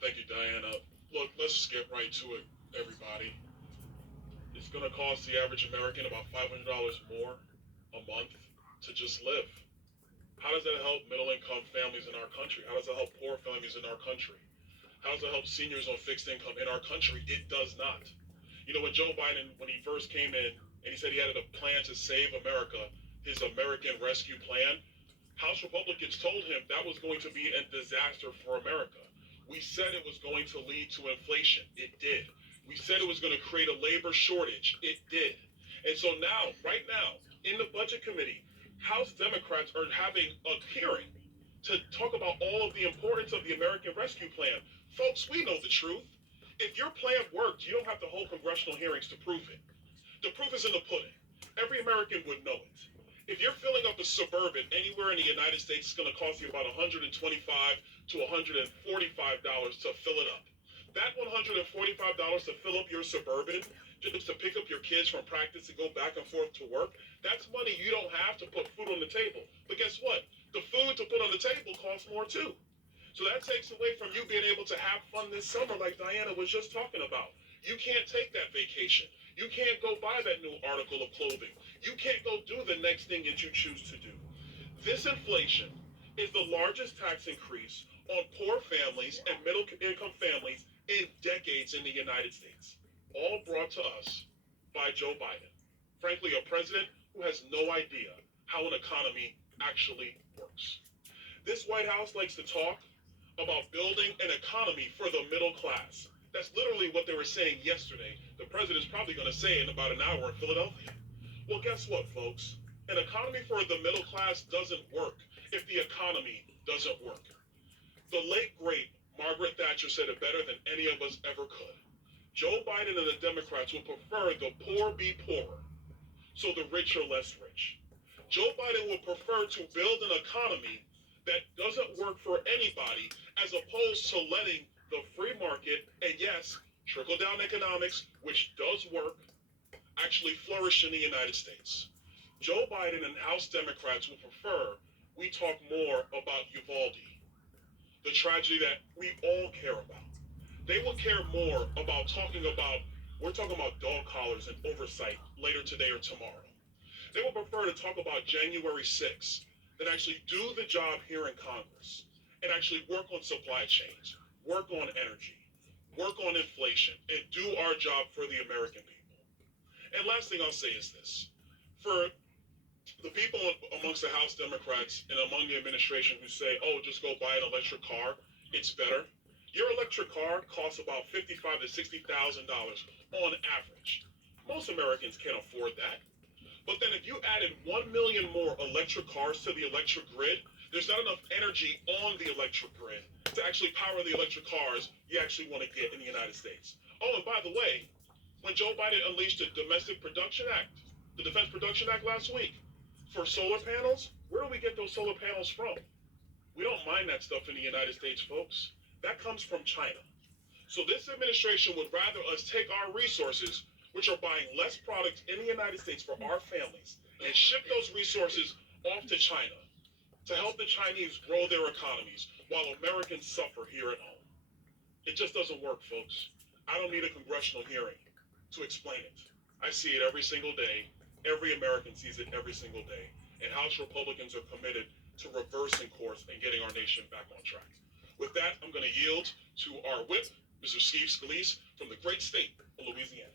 Thank you, Diana. Look, let's just get right to it, everybody. It's going to cost the average American about $500 more a month to just live. How does that help middle income families in our country? How does that help poor families in our country? How does it help seniors on fixed income in our country? It does not. You know, when Joe Biden, when he first came in and he said he had a plan to save America, his American Rescue Plan, House Republicans told him that was going to be a disaster for America. We said it was going to lead to inflation. It did. We said it was going to create a labor shortage. It did. And so now, right now, in the Budget Committee, House Democrats are having a hearing to talk about all of the importance of the American Rescue Plan. Folks, we know the truth. If your plan worked, you don't have to hold congressional hearings to prove it. The proof is in the pudding. Every American would know it. If you're filling up a Suburban anywhere in the United States, it's going to cost you about $125 to $145 to fill it up. That $145 to fill up your Suburban, just to pick up your kids from practice and go back and forth to work, that's money you don't have to put food on the table. But guess what? The food to put on the table costs more too. So that takes away from you being able to have fun this summer like Diana was just talking about. You can't take that vacation. You can't go buy that new article of clothing. You can't go do the next thing that you choose to do. This inflation is the largest tax increase on poor families and middle income families in decades in the United States. All brought to us by Joe Biden. Frankly, a president who has no idea how an economy actually works. This White House likes to talk about building an economy for the middle class. That's literally what they were saying yesterday. The president's probably going to say in about an hour in Philadelphia. Well, guess what, folks? An economy for the middle class doesn't work if the economy doesn't work. The late, great Margaret Thatcher said it better than any of us ever could. Joe Biden and the Democrats would prefer the poor be poorer, so the rich are less rich. Joe Biden would prefer to build an economy that doesn't work for anybody as opposed to letting the free market and, yes, trickle down economics, which does work, actually flourish in the United States. Joe Biden and House Democrats would prefer we talk more about Uvalde, the tragedy that we all care about. They will care more about we're talking about dog collars and oversight later today or tomorrow. They will prefer to talk about January 6th than actually do the job here in Congress and actually work on supply chains, work on energy, work on inflation, and do our job for the American people. And last thing I'll say is this. For the people amongst the House Democrats and among the administration who say, oh, just go buy an electric car, it's better. Your electric car costs about $55,000 to $60,000 on average. Most Americans can't afford that. But then if you added 1 million more electric cars to the electric grid, there's not enough energy on the electric grid to actually power the electric cars you actually want to get in the United States. Oh, and by the way, when Joe Biden unleashed the Domestic Production Act, the Defense Production Act last week, for solar panels, where do we get those solar panels from? We don't mine that stuff in the United States, folks. That comes from China. So this administration would rather us take our resources, which are buying less products in the United States for our families, and ship those resources off to China to help the Chinese grow their economies while Americans suffer here at home. It just doesn't work, folks. I don't need a congressional hearing to explain it. I see it every single day. Every American sees it every single day. And House Republicans are committed to reversing course and getting our nation back on track. With that, I'm going to yield to our whip, Mr. Steve Scalise, from the great state of Louisiana.